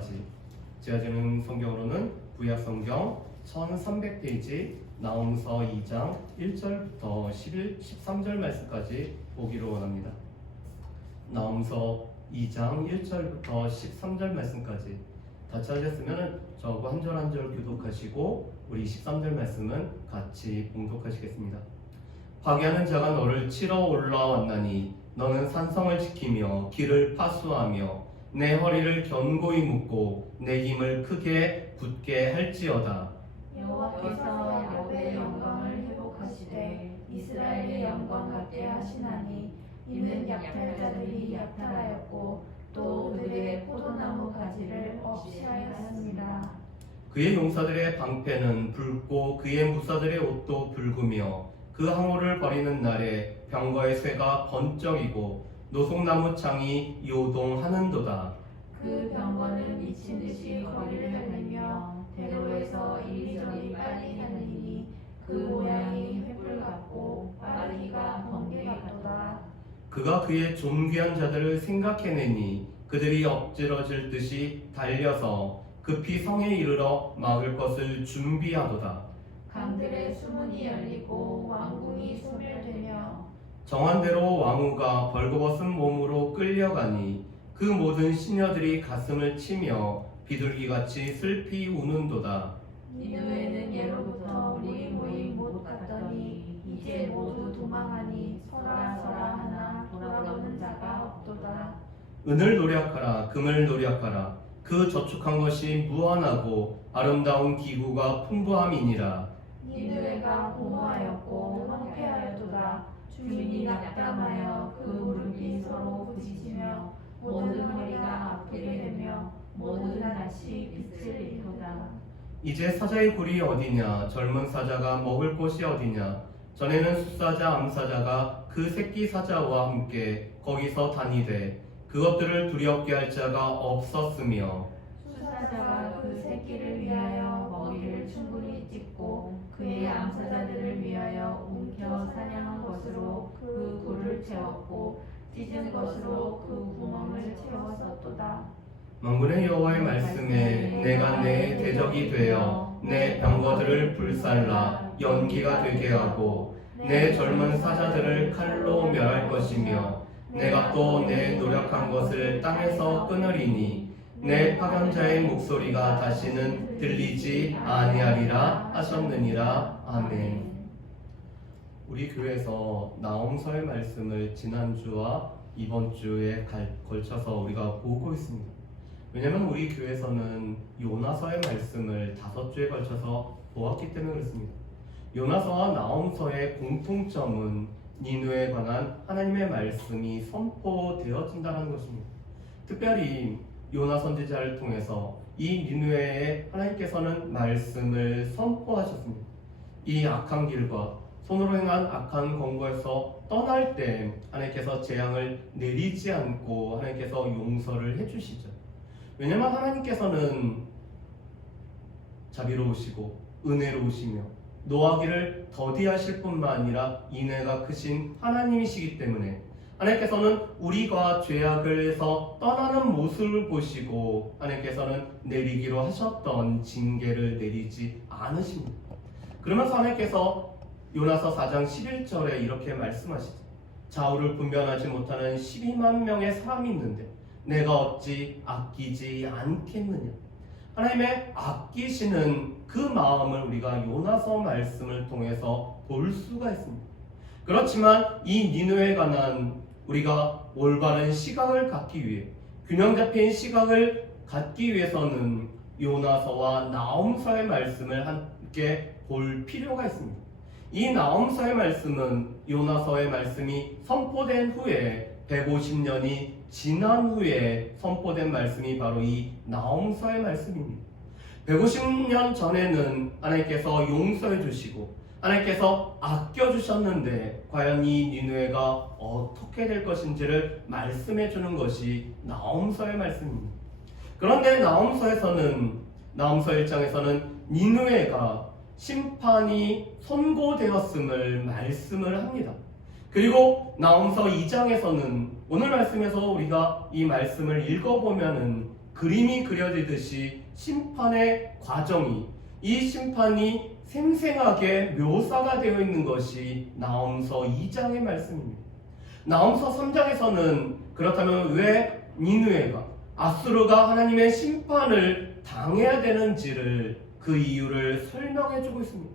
말씀까지 제가 지금 성경으로는 구약성경 1300페이지 나홈서 2장 1절부터 13절 말씀까지 보기로 원합니다. 나홈서 2장 1절부터 13절 말씀까지 다 찾으셨으면 저하고 한 절 한 절 교독하시고 우리 13절 말씀은 같이 봉독하시겠습니다. 파괴하는 자가 너를 치러 올라왔나니 너는 산성을 지키며 길을 파수하며 내 허리를 견고히 묶고 내 힘을 크게 굳게 할지어다. 여호와께서 야곱의 영광을 회복하시되 이스라엘의 영광 같게 하시나니 이는 약탈자들이 약탈하였고 또 그들의 포도나무 가지를 없이 하였습니다. 그의 용사들의 방패는 붉고 그의 무사들의 옷도 붉으며 그 항우를 버리는 날에 병거의 쇠가 번쩍이고 노송나무 창이 요동하는도다. 그 병거는 미친 듯이 거리를 달리며 대로에서 이리저리 빨리 달리니 그 모양이 횃불 같고 빠르기가 번개 같도다. 그가 그의 존귀한 자들을 생각해내니 그들이 엎질러질 듯이 달려서 급히 성에 이르러 막을 것을 준비하도다. 강들의 수문이 열리고 왕궁이 소멸되며 정한 대로 왕후가 벌거벗은 몸으로 끌려가니 그 모든 시녀들이 가슴을 치며 비둘기같이 슬피 우는도다. 니느웨는 예로부터 우리 모임 못 갔더니 이제 모두 도망하니 서라 서라 하나 돌아보는 자가 없도다. 은을 노력하라 금을 노력하라 그 저축한 것이 무한하고 아름다운 기구가 풍부함이니라. 니느웨가 공허하였고 황폐하였도다. 주민이 낙담하여 그 무릎이 서로 부딪히며 모든 허리가 아프게 되며 모든 낯이 빛을 잃도다. 이제 사자의 굴이 어디냐 젊은 사자가 먹을 곳이 어디냐. 전에는 숫사자 암사자가 그 새끼 사자와 함께 거기서 다니되 그것들을 두렵게 할 자가 없었으며 수사자가 그 새끼를 위하여 먹이를 충분히 찢고 그의 암사자들을 위하여 움켜 사냥한 것으로 그 굴을 채웠고 찢은 것으로 그 구멍을 채웠었도다. 만군의 여호와의 말씀에 내가 내 대적이 되어 내 병거들을 불살라 연기가 되게 하고 내 젊은 사자들을 칼로 멸할 것이며 내가 또 내 노력한 것을 땅에서 끊으리니 내 파견자의 목소리가 다시는 들리지 아니하리라 하셨느니라. 아멘. 우리 교회에서 나홈서의 말씀을 지난주와 이번 주에 걸쳐서 우리가 보고 있습니다. 왜냐하면 우리 교회에서는 요나서의 말씀을 5주에 걸쳐서 보았기 때문에 그렇습니다. 요나서와 나홈서의 공통점은 니느웨에 관한 하나님의 말씀이 선포되어진다는 것입니다. 특별히 요나 선지자를 통해서 이 니느웨에 하나님께서는 말씀을 선포하셨습니다. 이 악한 길과 손으로 행한 악한 권고에서 떠날 때 하나님께서 재앙을 내리지 않고 하나님께서 용서를 해주시죠. 왜냐하면 하나님께서는 자비로우시고 은혜로우시며 노하기를 더디하실 뿐만 아니라 인애가 크신 하나님이시기 때문에 하나님께서는 우리가 죄악을해서 떠나는 모습을 보시고 하나님께서는 내리기로 하셨던 징계를 내리지 않으십니다. 그러면서 하나님께서 요나서 4장 11절에 이렇게 말씀하시죠. 좌우를 분별하지 못하는 12만 명의 사람이 있는데 내가 어찌 아끼지 않겠느냐. 하나님의 아끼시는 그 마음을 우리가 요나서 말씀을 통해서 볼 수가 있습니다. 그렇지만 이 니느웨에 관한 우리가 올바른 시각을 갖기 위해 균형 잡힌 시각을 갖기 위해서는 요나서와 나홈서의 말씀을 함께 볼 필요가 있습니다. 이 나홈서의 말씀은 요나서의 말씀이 선포된 후에 150년이 지난 후에 선포된 말씀이 바로 이 나홈서의 말씀입니다. 150년 전에는 하나님께서 용서해 주시고 하나님께서 아껴주셨는데 과연 이 니느웨가 어떻게 될 것인지를 말씀해 주는 것이 나홈서의 말씀입니다. 그런데 나홈서에서는 나홈서 1장에서는 니느웨가 심판이 선고되었음을 말씀을 합니다. 그리고 나홈서 2장에서는 오늘 말씀에서 우리가 이 말씀을 읽어보면은 그림이 그려지듯이 심판의 과정이, 이 심판이 생생하게 묘사가 되어 있는 것이 나홈서 2장의 말씀입니다. 나홈서 3장에서는 그렇다면 왜 니느웨가, 아수르가 하나님의 심판을 당해야 되는지를, 그 이유를 설명해 주고 있습니다.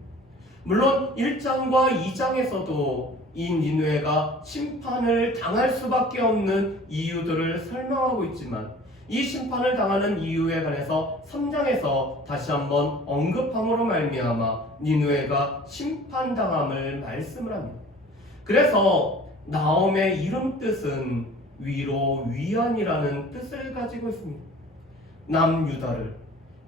물론 1장과 2장에서도 이 니느웨가 심판을 당할 수밖에 없는 이유들을 설명하고 있지만, 이 심판을 당하는 이유에 관해서 3장에서 다시 한번 언급함으로 말미암아 니느웨가 심판당함을 말씀을 합니다. 그래서 나홈의 이름 뜻은 위로, 위안이라는 뜻을 가지고 있습니다. 남유다를,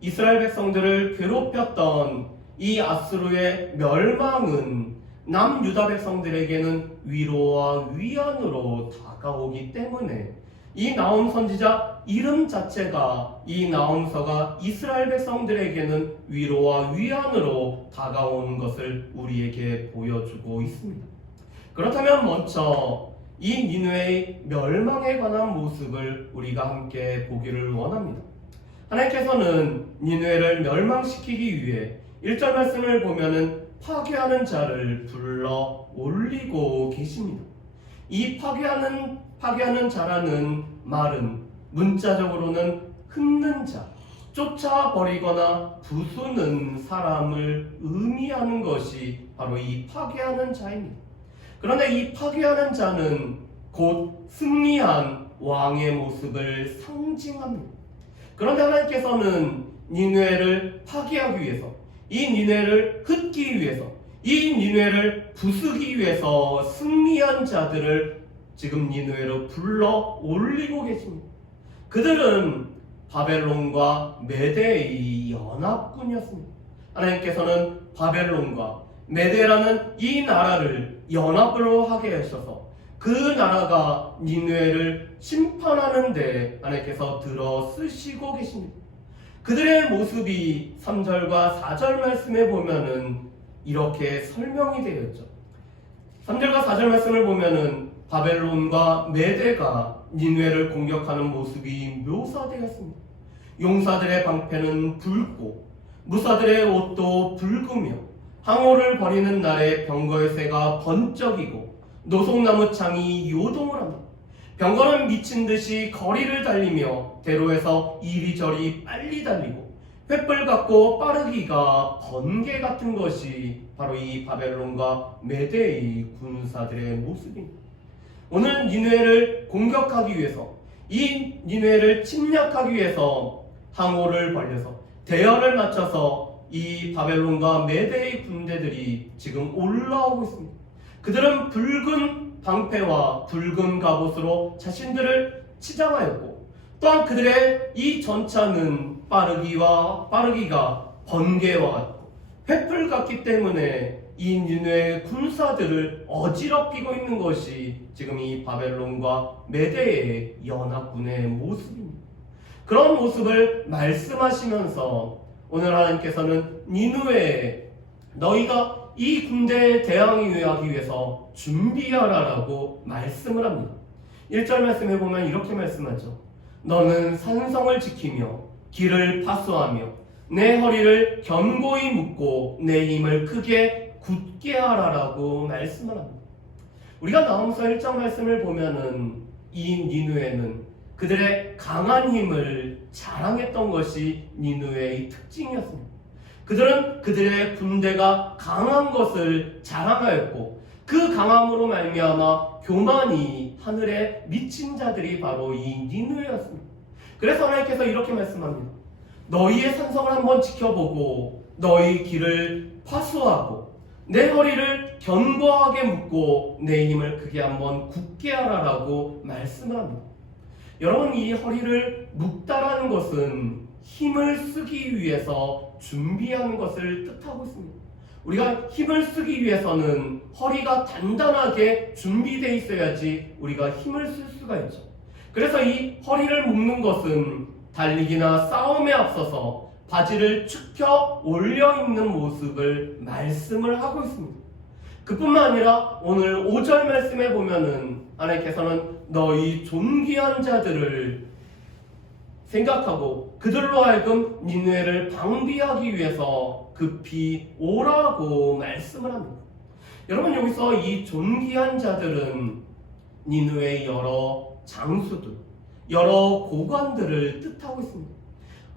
이스라엘 백성들을 괴롭혔던 이 아수르의 멸망은 남유다 백성들에게는 위로와 위안으로 다가오기 때문에 이 나홈 선지자 이름 자체가, 이 나홈서가 이스라엘 백성들에게는 위로와 위안으로 다가오는 것을 우리에게 보여주고 있습니다. 그렇다면 먼저 이 니느웨의 멸망에 관한 모습을 우리가 함께 보기를 원합니다. 하나님께서는 니느웨를 멸망시키기 위해 1절 말씀을 보면은 파괴하는 자를 불러 올리고 계십니다. 이 파괴하는 자라는 말은 문자적으로는 흩는 자, 쫓아버리거나 부수는 사람을 의미하는 것이 바로 이 파괴하는 자입니다. 그런데 이 파괴하는 자는 곧 승리한 왕의 모습을 상징합니다. 그런데 하나님께서는 니느웨를 파괴하기 위해서, 이 니느웨를 흩기 위해서, 이 니느웨를 부수기 위해서 승리한 자들을 지금 니느웨로 불러 올리고 계십니다. 그들은 바벨론과 메대의 연합군이었습니다. 하나님께서는 바벨론과 메대라는 이 나라를 연합으로 하게 하셔서 그 나라가 니느웨를 심판하는데 하나님께서 들어 쓰시고 계십니다. 그들의 모습이 3절과 4절 말씀에 보면은 이렇게 설명이 되어 있죠. 3절과 4절 말씀을 보면은 바벨론과 메대가 니느웨를 공격하는 모습이 묘사되었습니다. 용사들의 방패는 붉고 무사들의 옷도 붉으며 항오를 버리는 날에 병거의 새가 번쩍이고 노송나무 창이 요동을 합니다. 병거는 미친 듯이 거리를 달리며 대로에서 이리저리 빨리 달리고 횃불 같고 빠르기가 번개 같은 것이 바로 이 바벨론과 메대의 군사들의 모습입니다. 오늘 니느웨를 공격하기 위해서, 이 니느웨를 침략하기 위해서 항오를 벌려서 대열을 맞춰서 이 바벨론과 메대의 군대들이 지금 올라오고 있습니다. 그들은 붉은 방패와 붉은 갑옷으로 자신들을 치장하였고, 또한 그들의 이 전차는 빠르기가 번개와 같고 횃불 같기 때문에 이 니느웨의 군사들을 어지럽히고 있는 것이 지금 이 바벨론과 메대의 연합군의 모습입니다. 그런 모습을 말씀하시면서 오늘 하나님께서는 니느웨에 너희가 이 군대에 대항하기 위해서 준비하라라고 말씀을 합니다. 1절 말씀에 보면 이렇게 말씀하죠. 너는 산성을 지키며 길을 파수하며 내 허리를 견고히 묶고 내 힘을 크게 굳게 하라라고 말씀을 합니다. 우리가 나홈서 1장 말씀을 보면은 이 니느웨는 그들의 강한 힘을 자랑했던 것이 니느웨의 특징이었습니다. 그들은 그들의 군대가 강한 것을 자랑하였고 그 강함으로 말미암아 교만이 하늘에 미친 자들이 바로 이 니느웨였습니다. 그래서 하나님께서 이렇게 말씀합니다. 너희의 산성을 한번 지켜보고 너희 길을 파수하고 내 허리를 견고하게 묶고 내 힘을 크게 한번 굳게 하라라고 말씀을 합니다. 여러분, 이 허리를 묶다라는 것은 힘을 쓰기 위해서 준비하는 것을 뜻하고 있습니다. 우리가 힘을 쓰기 위해서는 허리가 단단하게 준비되어 있어야지 우리가 힘을 쓸 수가 있죠. 그래서 이 허리를 묶는 것은 달리기나 싸움에 앞서서 바지를 축혀 올려 입는 모습을 말씀을 하고 있습니다. 그뿐만 아니라 오늘 5절 말씀에 보면은 하나님께서는 너희 존귀한 자들을 생각하고 그들로 하여금 니느웨를 방비하기 위해서 급히 오라고 말씀을 합니다. 여러분, 여기서 이 존귀한 자들은 니느웨의 여러 장수들, 여러 고관들을 뜻하고 있습니다.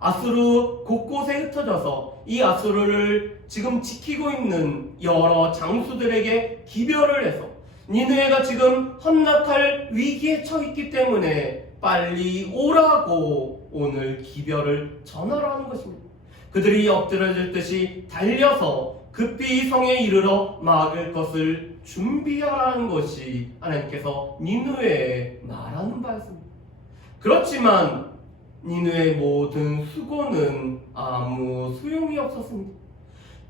아수르 곳곳에 흩어져서 이 아수르를 지금 지키고 있는 여러 장수들에게 기별을 해서 니느웨가 지금 함락할 위기에 처했기 때문에 빨리 오라고 오늘 기별을 전하라는 것입니다. 그들이 엎드려질 듯이 달려서 급히 성에 이르러 막을 것을 준비하라는 것이 하나님께서 니느웨에 말하는 바였습니다. 그렇지만 니느웨의 모든 수고는 아무 소용이 없었습니다.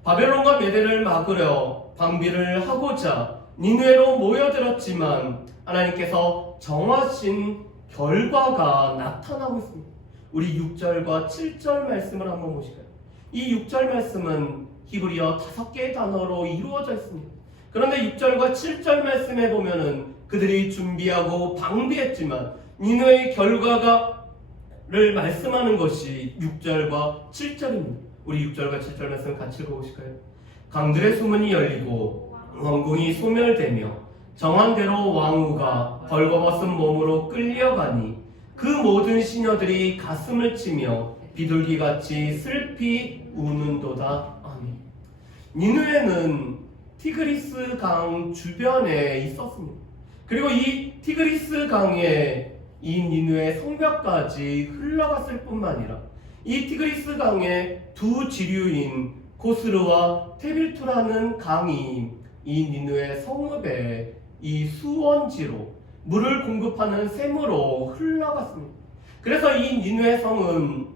바벨론과 메대를 막으려 방비를 하고자 니느웨로 모여들었지만 하나님께서 정하신 결과가 나타나고 있습니다. 우리 6절과 7절 말씀을 한번 보실까요? 이 6절 말씀은 히브리어 5개의 단어로 이루어져 있습니다. 그런데 6절과 7절 말씀에 보면은 그들이 준비하고 방비했지만 니느웨의 결과를 말씀하는 것이 6절과 7절입니다. 우리 6절과 7절 말씀 같이 읽어보실까요? 강들의 수문이 열리고 왕궁이 소멸되며 정한 대로 왕후가 벌거벗은 몸으로 끌려가니 그 모든 시녀들이 가슴을 치며 비둘기같이 슬피 우는도다. 아멘. 니느웨는 티그리스 강 주변에 있었습니다. 그리고 이 티그리스 강에 이 니느웨 성벽까지 흘러갔을 뿐만 아니라 이 티그리스 강의 두 지류인 고스르와 테빌투라는 강이 이 니느웨 성읍의 이 수원지로 물을 공급하는 샘으로 흘러갔습니다. 그래서 이 니느웨 성은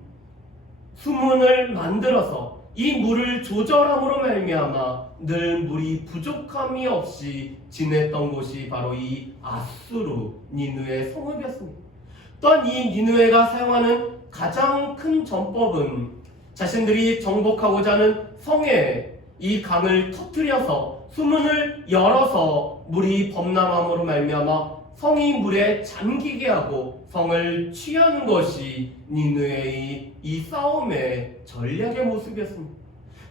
수문을 만들어서 이 물을 조절함으로 말미암아 늘 물이 부족함이 없이 지냈던 곳이 바로 이 아수르 니느웨 성읍이었습니다. 또한 이 니느웨가 사용하는 가장 큰 전법은 자신들이 정복하고자 하는 성에 이 강을 터뜨려서 수문을 열어서 물이 범람함으로 말미암아 성이 물에 잠기게 하고 성을 취하는 것이 니느웨의 이 싸움의 전략의 모습이었습니다.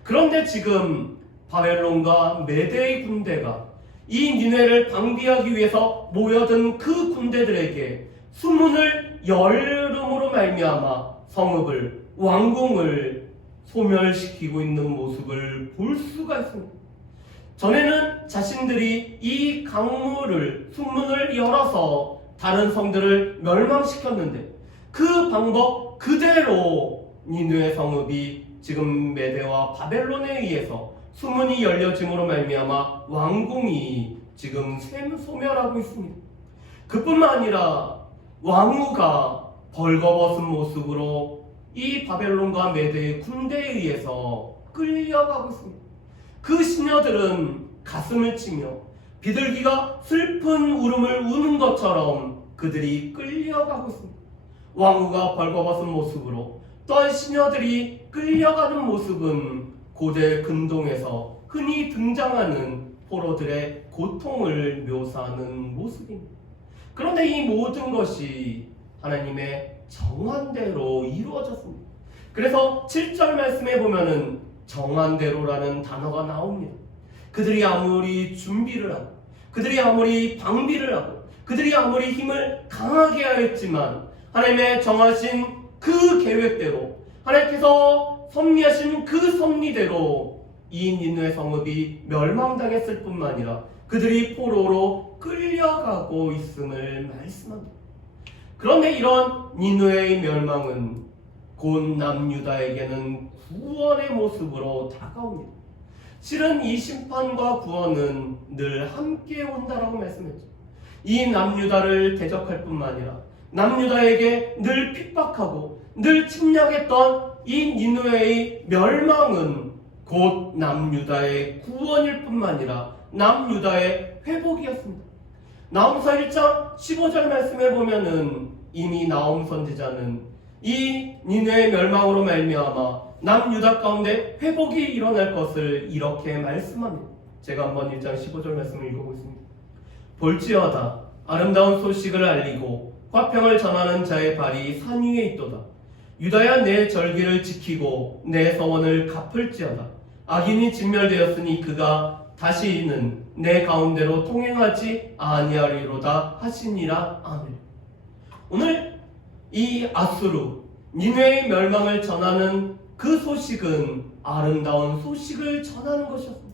그런데 지금 바벨론과 메대의 군대가 이 니느웨를 방비하기 위해서 모여든 그 군대들에게 수문을 열음으로 말미암아 성읍을, 왕궁을 소멸시키고 있는 모습을 볼 수가 있습니다. 전에는 자신들이 이 강물을, 수문을 열어서 다른 성들을 멸망시켰는데 그 방법 그대로 니느웨 성읍이 지금 메대와 바벨론에 의해서 수문이 열려짐으로 말미암아 왕궁이 지금 소멸하고 있습니다. 그뿐만 아니라 왕후가 벌거벗은 모습으로 이 바벨론과 메대의 군대에 의해서 끌려가고 있습니다. 그 시녀들은 가슴을 치며 비둘기가 슬픈 울음을 우는 것처럼 그들이 끌려가고 있습니다. 왕후가 벌거벗은 모습으로, 또한 시녀들이 끌려가는 모습은 고대 근동에서 흔히 등장하는 포로들의 고통을 묘사하는 모습입니다. 그런데 이 모든 것이 하나님의 정한대로 이루어졌습니다. 그래서 7절 말씀에 보면은 정한대로라는 단어가 나옵니다. 그들이 아무리 준비를 하고, 그들이 아무리 방비를 하고, 그들이 아무리 힘을 강하게 하였지만 하나님의 정하신 그 계획대로, 하나님께서 섭리하신 그 섭리대로 이 니느웨 성읍이 멸망당했을 뿐만 아니라 그들이 포로로 끌려가고 있음을 말씀합니다. 그런데 이런 니느웨의 멸망은 곧 남유다에게는 구원의 모습으로 다가옵니다. 실은 이 심판과 구원은 늘 함께 온다라고 말씀했죠. 이 남유다를 대적할 뿐만 아니라 남유다에게 늘 핍박하고 늘 침략했던 이 니느웨의 멸망은 곧 남유다의 구원일 뿐만 아니라 남유다의 회복이었습니다. 나홈서 1장 15절 말씀에 보면은 이미 나홈 선지자는 이 니느웨의 멸망으로 말미암아 남유다 가운데 회복이 일어날 것을 이렇게 말씀합니다. 제가 한번 1장 15절 말씀을 읽어보겠습니다. 볼지어다 아름다운 소식을 알리고 화평을 전하는 자의 발이 산 위에 있도다. 유다야 내 절기를 지키고 내 서원을 갚을지어다. 악인이 진멸되었으니 그가 다시는 내 가운데로 통행하지 아니하리로다 하시니라. 아멘. 오늘 이 아수르 니느웨의 멸망을 전하는 그 소식은 아름다운 소식을 전하는 것이었습니다.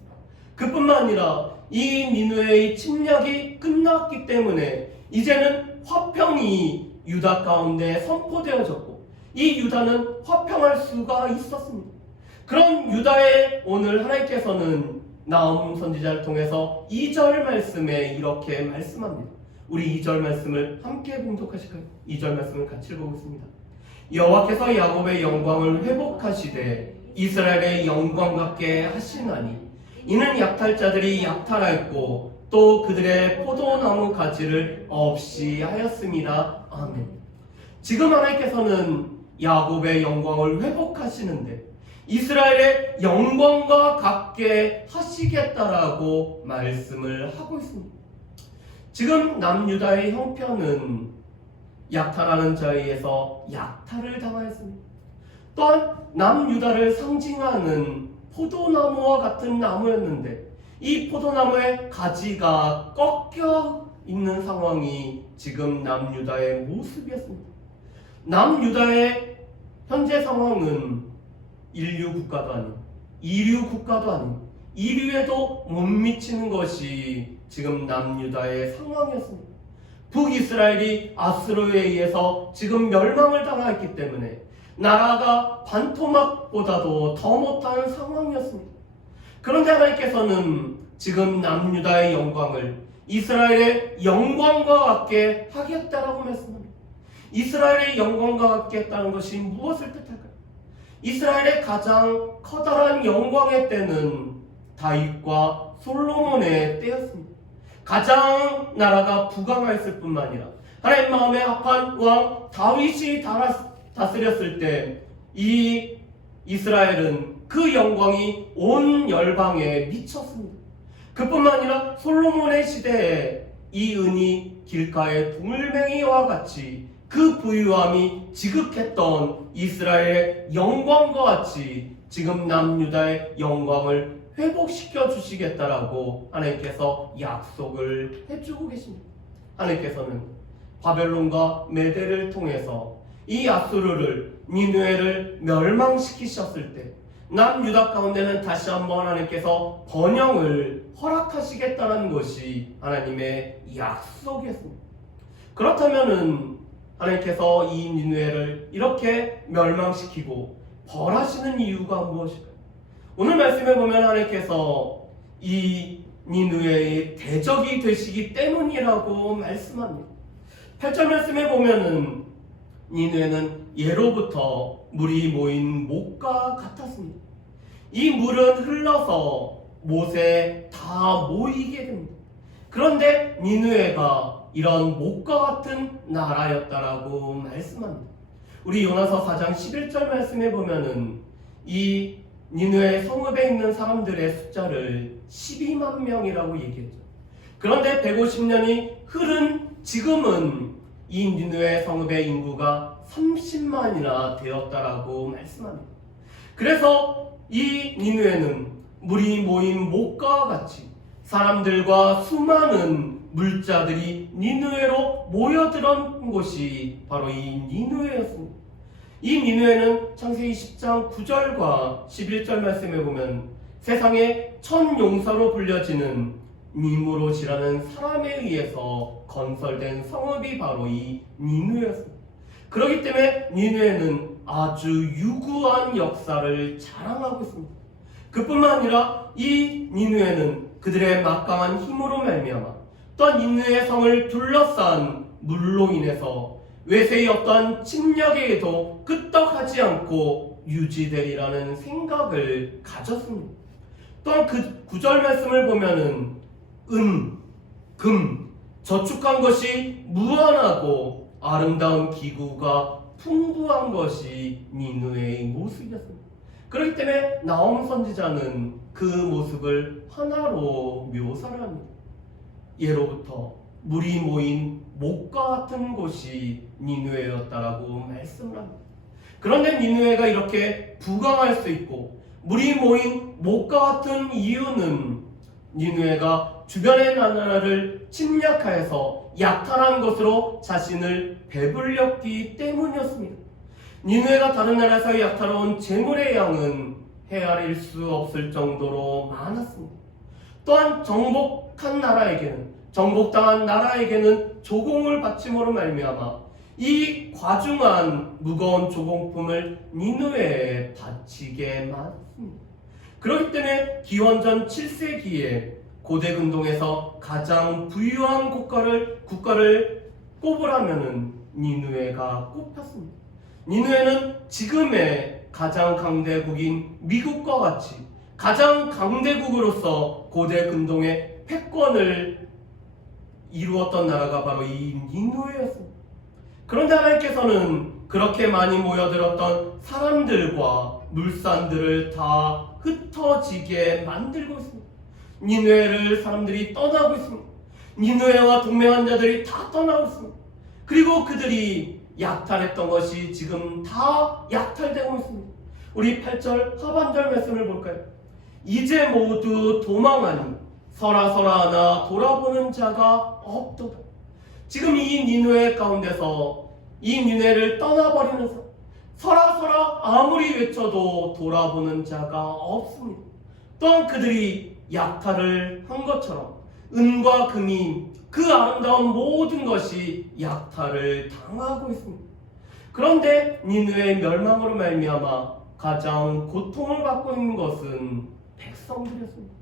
그뿐만 아니라 이 니느웨의 침략이 끝났기 때문에 이제는 화평이 유다 가운데 선포되어졌고 이 유다는 화평할 수가 있었습니다. 그런 유다에 오늘 하나님께서는 나훔 선지자를 통해서 2절 말씀에 이렇게 말씀합니다. 우리 2절 말씀을 함께 봉독하실까요? 2절 말씀을 같이 읽어보겠습니다. 여호와께서 야곱의 영광을 회복하시되 이스라엘의 영광 같게 하시나니 이는 약탈자들이 약탈하였고 또 그들의 포도나무 가지를 없이 하였습니다. 아멘. 지금 하나님께서는 야곱의 영광을 회복하시는데 이스라엘의 영광과 같게 하시겠다라고 말씀을 하고 있습니다. 지금 남유다의 형편은 약탈하는 자에 의해서 약탈을 당하였습니다. 또한 남유다를 상징하는 포도나무와 같은 나무였는데 이 포도나무의 가지가 꺾여 있는 상황이 지금 남유다의 모습이었습니다. 남유다의 현재 상황은 인류 국가도 아닌 이류 국가도 아닌 이류에도 못 미치는 것이 지금 남유다의 상황이었습니다. 북이스라엘이 아수르에 의해서 지금 멸망을 당하였기 때문에 나라가 반토막보다도 더 못한 상황이었습니다. 그런데 하나님께서는 지금 남유다의 영광을 이스라엘의 영광과 같게 하겠다라고 말씀합니다. 이스라엘의 영광과 같게 했다는 것이 무엇을 뜻할까요? 이스라엘의 가장 커다란 영광의 때는 다윗과 솔로몬의 때였습니다. 가장 나라가 부강하였을 뿐만 아니라 하나님 마음에 합한 왕 다윗이 다스렸을 때 이 이스라엘은 그 영광이 온 열방에 미쳤습니다. 그뿐만 아니라 솔로몬의 시대에 이 은이 길가의 동물맹이와 같이 그 부유함이 지극했던 이스라엘의 영광과 같이 지금 남유다의 영광을 회복시켜 주시겠다라고 하나님께서 약속을 해주고 계십니다. 하나님께서는 바벨론과 메대를 통해서 이 아수르를 니느웨를 멸망시키셨을 때 남유다 가운데는 다시 한번 하나님께서 번영을 허락하시겠다는 것이 하나님의 약속이었습니다. 그렇다면은 하나님께서 이 니느웨를 이렇게 멸망시키고 벌하시는 이유가 무엇일까요? 오늘 말씀에 보면 하나님께서 이 니느웨의 대적이 되시기 때문이라고 말씀합니다. 8절 말씀에 보면은 니느웨는 예로부터 물이 모인 목과 같았습니다. 이 물은 흘러서 못에 다 모이게 됩니다. 그런데 니느웨가 이런 목과 같은 나라였다라고 말씀합니다. 우리 요나서 4장 11절 말씀에 보면은 이 니느웨 성읍에 있는 사람들의 숫자를 12만 명이라고 얘기했죠. 그런데 150년이 흐른 지금은 이 니느웨 성읍의 인구가 30만이나 되었다라고 말씀합니다. 그래서 이 니느웨는 물이 모인 목과 같이 사람들과 수많은 물자들이 니느웨로 모여들은 곳이 바로 이 니느웨였습니다. 이 니느웨는 창세기 10장 9절과 11절 말씀에 보면 세상의 천용사로 불려지는 니무롯이라는 사람에 의해서 건설된 성읍이 바로 이 니느웨였습니다. 그렇기 때문에 니느웨는 아주 유구한 역사를 자랑하고 있습니다. 그뿐만 아니라 이 니느웨는 그들의 막강한 힘으로 말미암아 또한 니느웨 성을 둘러싼 물로 인해서 외세의 어떠한 침략에도 끄떡하지 않고 유지되리라는 생각을 가졌습니다. 또한 그 9절 말씀을 보면은 은, 금, 저축한 것이 무한하고 아름다운 기구가 풍부한 것이 니느웨의 모습이었습니다. 그렇기 때문에 나홈 선지자는 그 모습을 하나로 묘사를 합니다. 예로부터 물이 모인 목과 같은 곳이 니느웨였다라고 말씀을 합니다. 그런데 니느웨가 이렇게 부강할 수 있고 물이 모인 목과 같은 이유는 니느웨가 주변의 나라를 침략하여서 약탈한 것으로 자신을 배불렸기 때문이었습니다. 니느웨가 다른 나라에서 약탈해온 재물의 양은 헤아릴 수 없을 정도로 많았습니다. 또한 정복당한 나라에게는 조공을 바침으로 말미암아 이 과중한 무거운 조공품을 니느웨에 바치게 만했습니다. 그렇기 때문에 기원전 7세기에 고대 근동에서 가장 부유한 국가를 꼽으라면은 니느웨가 꼽혔습니다. 니느웨는 지금의 가장 강대국인 미국과 같이 가장 강대국으로서 고대 근동의 패권을 이루었던 나라가 바로 이 니느웨였습니다. 그런데 하나님께서는 그렇게 많이 모여들었던 사람들과 물산들을 다 흩어지게 만들고 있습니다. 니느웨를 사람들이 떠나고 있습니다. 니느웨와 동맹한 자들이 다 떠나고 있습니다. 그리고 그들이 약탈했던 것이 지금 다 약탈되고 있습니다. 우리 8절 하반절 말씀을 볼까요? 이제 모두 도망하니 서라 하나 돌아보는 자가 없도다. 지금 이 니느웨 가운데서 이 니느웨를 떠나버리면서 서라 아무리 외쳐도 돌아보는 자가 없습니다. 또한 그들이 약탈을 한 것처럼 은과 금이 그 아름다운 모든 것이 약탈을 당하고 있습니다. 그런데 니느웨의 멸망으로 말미암아 가장 고통을 받고 있는 것은 백성들이었습니다.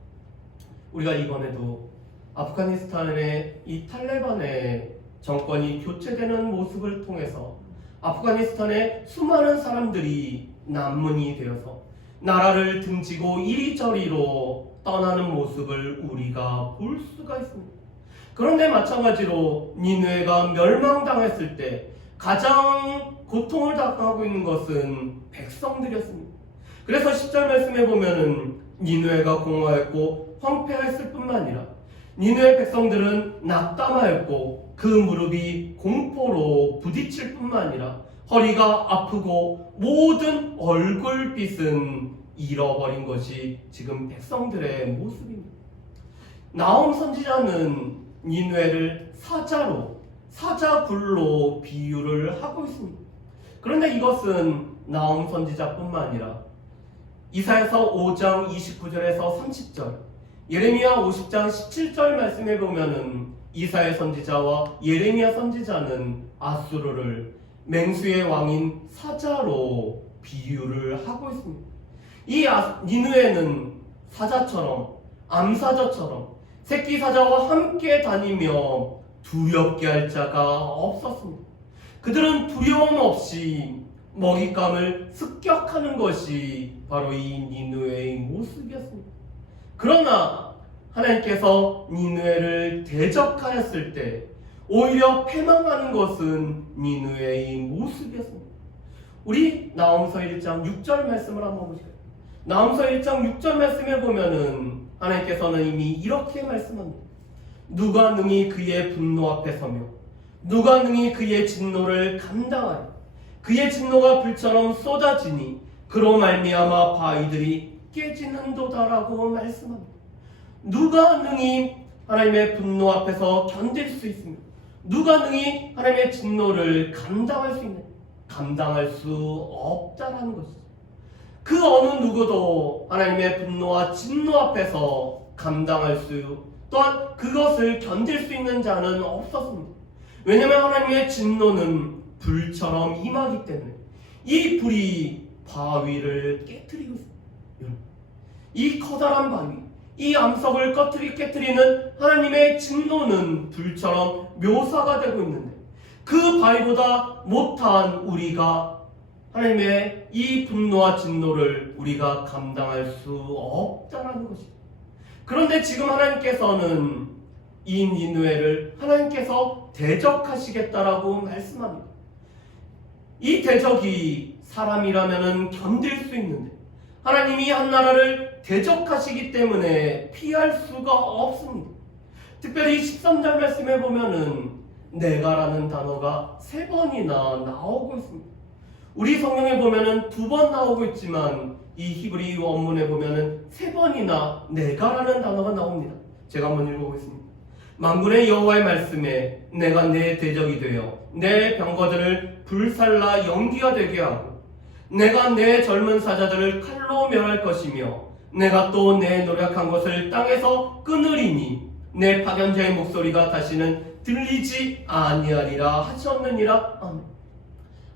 우리가 이번에도 아프가니스탄의 이 탈레반의 정권이 교체되는 모습을 통해서 아프가니스탄의 수많은 사람들이 난문이 되어서 나라를 등지고 이리저리로 떠나는 모습을 우리가 볼 수가 있습니다. 그런데 마찬가지로 니느웨가 멸망당했을 때 가장 고통을 당하고 있는 것은 백성들이었습니다. 그래서 10절 말씀에 보면은 니느웨가 공허했고 황폐했을 뿐만 아니라 니느웨 백성들은 낙담하였고 그 무릎이 공포로 부딪힐 뿐만 아니라 허리가 아프고 모든 얼굴빛은 잃어버린 것이 지금 백성들의 모습입니다. 나홈 선지자는 니느웨를 사자굴로 비유를 하고 있습니다. 그런데 이것은 나홈 선지자뿐만 아니라 이사야서 5장 29절에서 30절, 예레미야 50장 17절 말씀에 보면은 이사야 선지자와 예레미야 선지자는 아수르를 맹수의 왕인 사자로 비유를 하고 있습니다. 이 니느웨는 사자처럼 암사자처럼 새끼 사자와 함께 다니며 두렵게 할 자가 없었습니다. 그들은 두려움 없이 먹잇감을 습격하는 것이 바로 이 니느웨의 모습이었습니다. 그러나 하나님께서 니느웨를 대적하였을 때 오히려 패망하는 것은 니느웨의 모습이었습니다. 우리 나홈서 1장 6절 말씀을 한번 보실까요? 나홈서 1장 6절 말씀에 보면은 하나님께서는 이미 이렇게 말씀합니다. 누가 능히 그의 분노 앞에 서며 누가 능히 그의 진노를 감당하리. 그의 진노가 불처럼 쏟아지니 그로 말미암아 바위들이 깨지는도다라고 말씀합니다. 누가 능히 하나님의 분노 앞에서 견딜 수 있습니까? 누가 능히 하나님의 진노를 감당할 수 있느냐? 감당할 수 없다라는 것이죠. 그 어느 누구도 하나님의 분노와 진노 앞에서 감당할 수 또한 그것을 견딜 수 있는 자는 없었습니다. 왜냐하면 하나님의 진노는 불처럼 임하기 때문에 이 불이 바위를 깨트리고 있습니다. 이 커다란 바위, 이 암석을 깨트리는 하나님의 진노는 불처럼 묘사가 되고 있는데 그 바위보다 못한 우리가 하나님의 이 분노와 진노를 우리가 감당할 수 없다는 것입니다. 그런데 지금 하나님께서는 이 니느웨를 하나님께서 대적하시겠다라고 말씀합니다. 이 대적이 사람이라면 견딜 수 있는데 하나님이 한 나라를 대적하시기 때문에 피할 수가 없습니다. 특별히 13절 말씀에 보면은 내가라는 단어가 3번이나 나오고 있습니다. 우리 성경에 보면은 2번 나오고 있지만 이 히브리 원문에 보면은 3번이나 내가라는 단어가 나옵니다. 제가 한번 읽어보겠습니다. 만군의 여호와의 말씀에 내가 내 대적이 되어 내 병거들을 불살라 연기가 되게 하고 내가 내 젊은 사자들을 칼로 멸할 것이며 내가 또 내 노력한 것을 땅에서 끊으리니 내 파견자의 목소리가 다시는 들리지 아니하리라 하셨느니라. 아멘.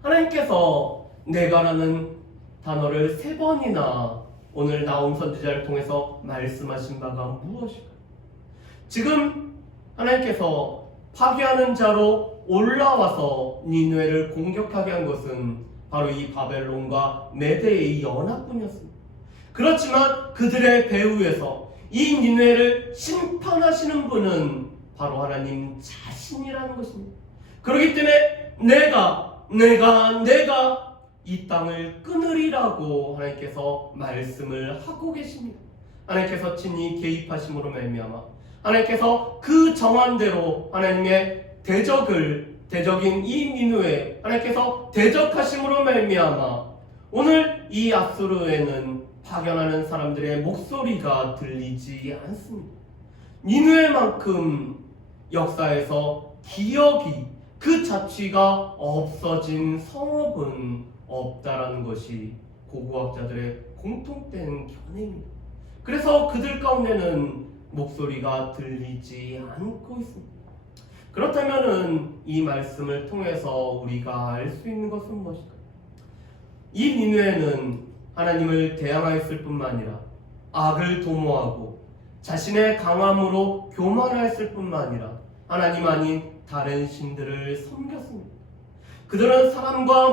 하나님께서 내가라는 단어를 3번이나 오늘 나움 선지자를 통해서 말씀하신 바가 무엇일까요? 지금 하나님께서 파괴하는 자로 올라와서 니느웨를 공격하게 한 것은 바로 이 바벨론과 메대의 연합군이었습니다. 그렇지만 그들의 배후에서 이 니느웨를 심판하시는 분은 바로 하나님 자신이라는 것입니다. 그렇기 때문에 내가 이 땅을 끊으리라고 하나님께서 말씀을 하고 계십니다. 하나님께서 친히 개입하심으로 말미암아 하나님께서 그 정한대로 하나님의 대적인 이 니느웨 하나님께서 대적하심으로 말미암아 오늘 이 앗수르에는 파견하는 사람들의 목소리가 들리지 않습니다. 니느웨만큼 역사에서 기억이 그 자취가 없어진 성읍은 없다라는 것이 고고학자들의 공통된 견해입니다. 그래서 그들 가운데는 목소리가 들리지 않고 있습니다. 그렇다면 이 말씀을 통해서 우리가 알 수 있는 것은 무엇일까요? 이 니느웨는 하나님을 대항하였을 뿐만 아니라 악을 도모하고 자신의 강함으로 교만하였을 뿐만 아니라 하나님 아닌 다른 신들을 섬겼습니다. 그들은 사람과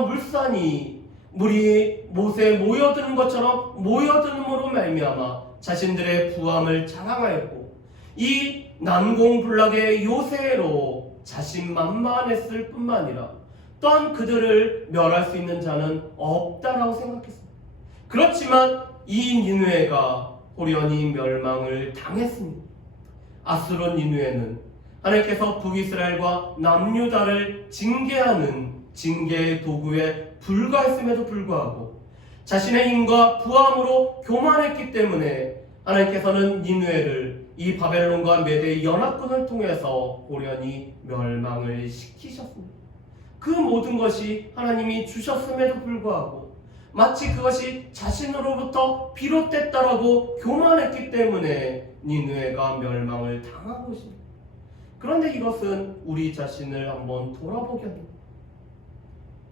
물이 못에 모여드는 것처럼 모여드는으로 말미암아 자신들의 부함을 자랑하였고 이 난공불락의 요새로 자신만만했을 뿐만 아니라 또한 그들을 멸할 수 있는 자는 없다라고 생각했습니다. 그렇지만 이 니느웨가 호련히 멸망을 당했습니다. 앗수르 니느웨는 하나님께서 북이스라엘과 남유다를 징계하는 징계의 도구에 불과했음에도 불구하고 자신의 힘과 부함으로 교만했기 때문에 하나님께서는 니느웨를 이 바벨론과 메대의 연합군을 통해서 호련히 멸망을 시키셨습니다. 그 모든 것이 하나님이 주셨음에도 불구하고 마치 그것이 자신으로부터 비롯됐다라고 교만했기 때문에 니느웨가 멸망을 당한 것입니다. 그런데 이것은 우리 자신을 한번 돌아보게 합니다.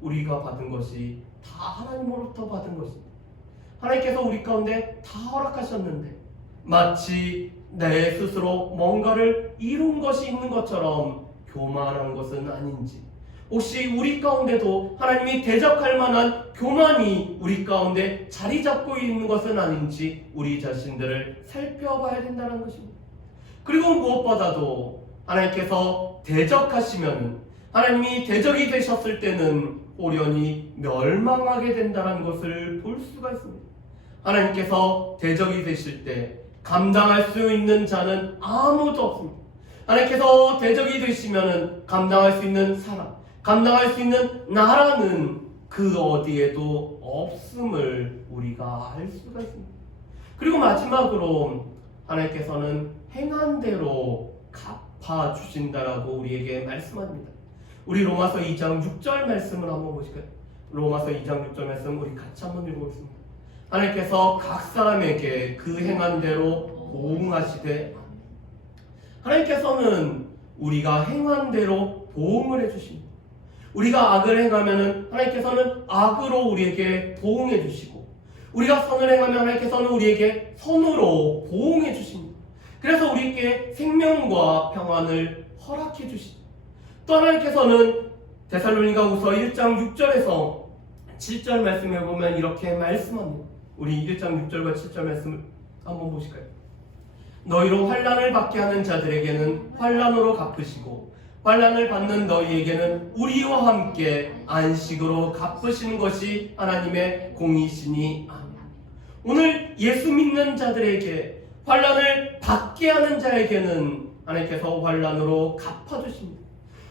우리가 받은 것이 다 하나님으로부터 받은 것입니다. 하나님께서 우리 가운데 다 허락하셨는데 마치 내 스스로 뭔가를 이룬 것이 있는 것처럼 교만한 것은 아닌지, 혹시 우리 가운데도 하나님이 대적할 만한 교만이 우리 가운데 자리 잡고 있는 것은 아닌지 우리 자신들을 살펴봐야 된다는 것입니다. 그리고 무엇보다도 하나님께서 대적하시면 하나님이 대적이 되셨을 때는 호련히 멸망하게 된다는 것을 볼 수가 있습니다. 하나님께서 대적이 되실 때 감당할 수 있는 자는 아무도 없습니다. 하나님께서 대적이 되시면 감당할 수 있는 사람, 감당할 수 있는 나라는 그 어디에도 없음을 우리가 알 수가 있습니다. 그리고 마지막으로 하나님께서는 행한 대로 갚아주신다라고 우리에게 말씀합니다. 우리 로마서 2장 6절 말씀을 한번 보실까요? 로마서 2장 6절 말씀 우리 같이 한번 읽어보겠습니다. 하나님께서 각 사람에게 그 행한 대로 보응하시되, 하나님께서는 우리가 행한 대로 보응을 해주십니다. 우리가 악을 행하면 하나님께서는 악으로 우리에게 보응해 주시고, 우리가 선을 행하면 하나님께서는 우리에게 선으로 보응해 주십니다. 그래서 우리에게 생명과 평안을 허락해 주시죠. 또 하나님께서는 데살로니가후서 1장 6절에서 7절 말씀에 보면 이렇게 말씀합니다. 우리 1장 6절과 7절 말씀을 한번 보실까요? 너희로 환난을 받게 하는 자들에게는 환난으로 갚으시고 환난을 받는 너희에게는 우리와 함께 안식으로 갚으시는 것이 하나님의 공이시니 아멘. 오늘 예수 믿는 자들에게 환난을 받게 하는 자에게는 하나님께서 환난으로 갚아주십니다.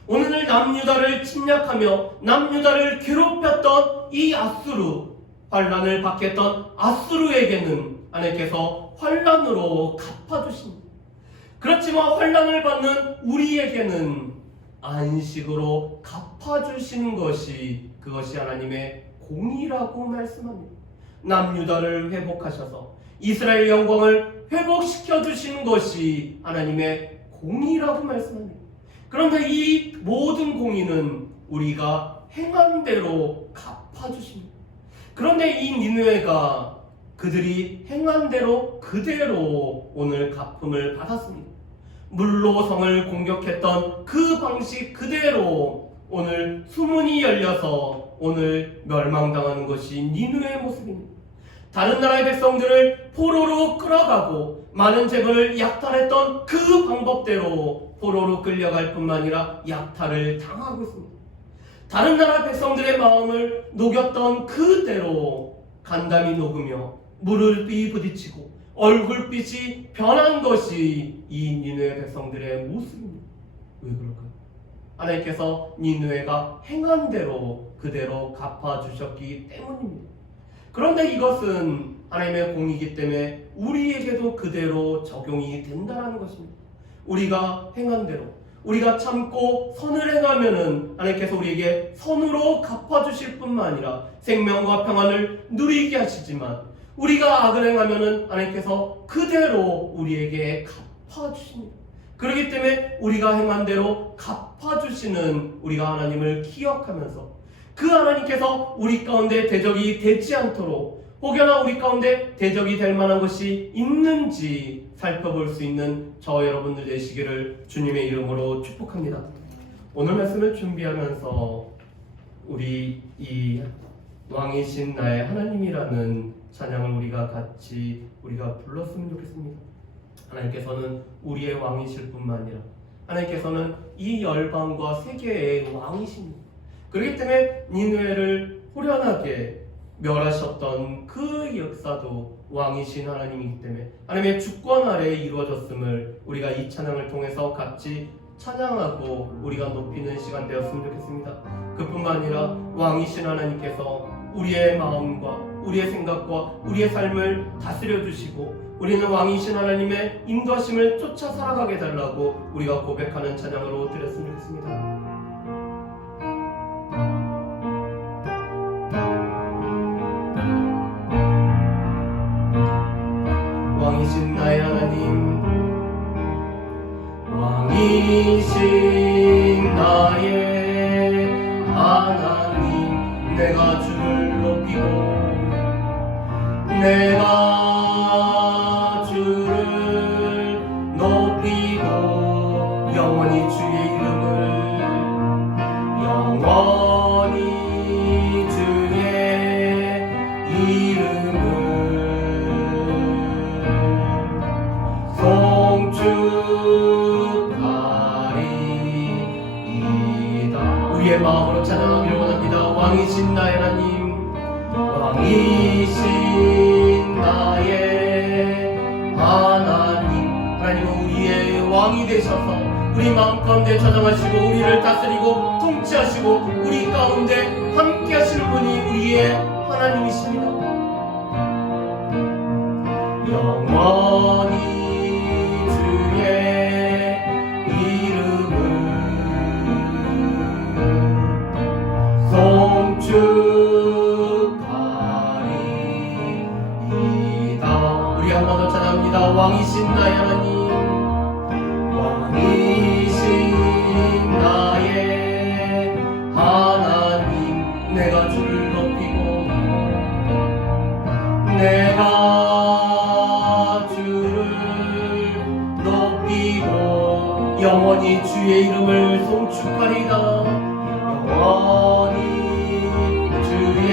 오늘 남유다를 침략하며 남유다를 괴롭혔던 이 아수르, 환란을 받겠던 아수르에게는 하나님께서 환란으로 갚아주십니다. 그렇지만 환란을 받는 우리에게는 안식으로 갚아주시는 것이, 그것이 하나님의 공의라고 말씀합니다. 남유다를 회복하셔서 이스라엘 영광을 회복시켜 주시는 것이 하나님의 공의라고 말씀합니다. 그런데 이 모든 공의는 우리가 행한 대로 갚아주십니다. 그런데 이 니느웨가 그들이 행한 대로 그대로 오늘 갚음을 받았습니다. 물로 성을 공격했던 그 방식 그대로 오늘 수문이 열려서 오늘 멸망당하는 것이 니느웨의 모습입니다. 다른 나라의 백성들을 포로로 끌어가고 많은 재물을 약탈했던 그 방법대로 포로로 끌려갈 뿐만 아니라 약탈을 당하고 있습니다. 다른 나라 백성들의 마음을 녹였던 그대로 간담이 녹으며 무릎이 부딪히고 얼굴빛이 변한 것이 이 니느웨 백성들의 모습입니다. 왜 그럴까요? 하나님께서 니느웨가 행한 대로 그대로 갚아주셨기 때문입니다. 그런데 이것은 하나님의 공이기 때문에 우리에게도 그대로 적용이 된다는 것입니다. 우리가 행한 대로, 우리가 참고 선을 행하면은 하나님께서 우리에게 선으로 갚아주실 뿐만 아니라 생명과 평안을 누리게 하시지만, 우리가 악을 행하면은 하나님께서 그대로 우리에게 갚아주십니다. 그렇기 때문에 우리가 행한 대로 갚아주시는 우리가 하나님을 기억하면서 그 하나님께서 우리 가운데 대적이 되지 않도록, 혹여나 우리 가운데 대적이 될 만한 것이 있는지 살펴볼 수 있는 저 여러분들 되시기를 주님의 이름으로 축복합니다. 오늘 말씀을 준비하면서 우리 이 왕이신 나의 하나님이라는 찬양을 우리가 불렀으면 좋겠습니다. 하나님께서는 우리의 왕이실 뿐만 아니라 하나님께서는 이 열방과 세계의 왕이십니다. 그렇기 때문에 니느웨를 호련하게 멸하셨던 그 역사도 왕이신 하나님이기 때문에 하나님의 주권 아래에 이루어졌음을 우리가 이 찬양을 통해서 같이 찬양하고 우리가 높이는 시간 되었으면 좋겠습니다. 그뿐만 아니라 왕이신 하나님께서 우리의 마음과 우리의 생각과 우리의 삶을 다스려 주시고 우리는 왕이신 하나님의 인도하심을 쫓아 살아가게 달라고 우리가 고백하는 찬양으로 드렸으면 좋겠습니다. 왕이신 나의 하나님, 왕이신 나의 하나님, 내가 주를 높이고 내가 주를 높이고 영원히 주의 이름을 영원히 주의 이름을 송축하리이다. 우리의 마음으로 찬양하기를 원합니다. 왕이신 나의 하나님, 왕이신 나의 하나님, 하나님은 우리의 왕이 되셔서 우리 마음 가운데 저장하시고 우리를 다스리고 통치하시고 우리 가운데 함께 하시는 분이 우리의 하나님이십니다. 영원히 주의 이름을 송축하리이다. 우리 한 번 더 찬양합니다. 왕이신 나의 하나님, 왕이신 나의 하나님, 내가 주를 높이고 내가 주를 높이고 영원히 주의 이름을 송축하리이다. 영원히 주의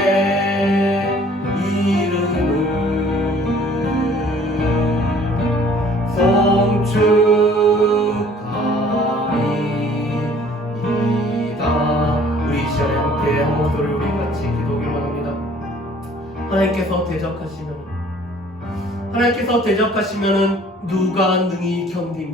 이름을 송축하리이다. 우리 이 시간에 함께 한 목소리를 우리 같이 기도하기를 원합니다. 하나님께서 대적하시면 누가 능히 견디며